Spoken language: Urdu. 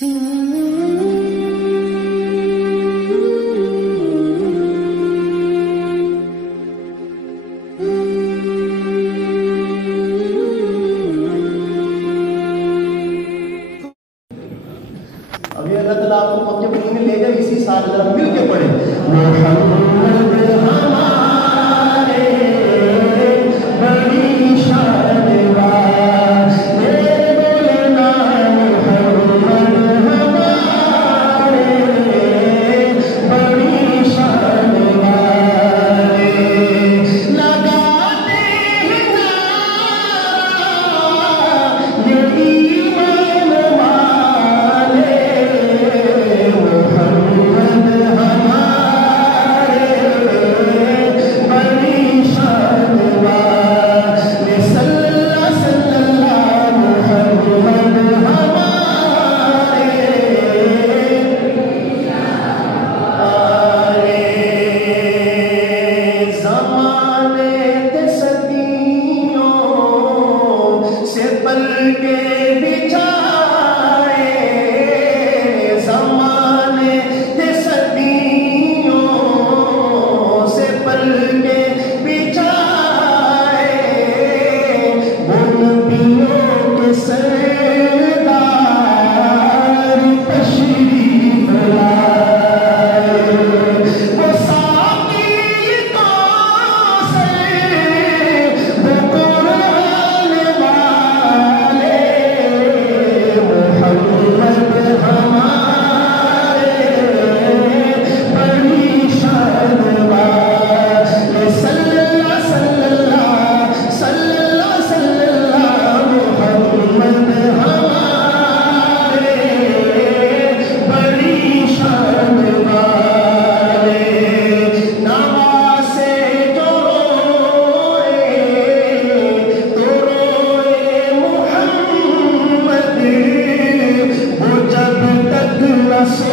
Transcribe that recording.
ابھی اللہ تعالیٰ آپ کو پکے مدینے لے جائے اسی سال ذرا مل کے پڑھیں محمد ہمارے بڑی شان والے بولنا محمد ہمارے بڑی شان والے لگاتے ہیں نعرہ یہ ایمان والے محمد ہمارے بڑی شان والے صلی اللہ صلی اللہ محمد ہمارے زمانے کے صدیوں سے پل کے بچائے زمانے کے صدیوں سے پل کے بچائے ان نبیوں کے سردار تشریف لائے وہ ساقی کوثر وہ قرآن والے محمد ہمارے بڑی شان والے صلی اللہ صلی اللہ صلی اللہ صلی اللہ محمد ہمارے بڑی شان والے نواسے جو روئے تو روئے محمد وہ جب تک نہ سو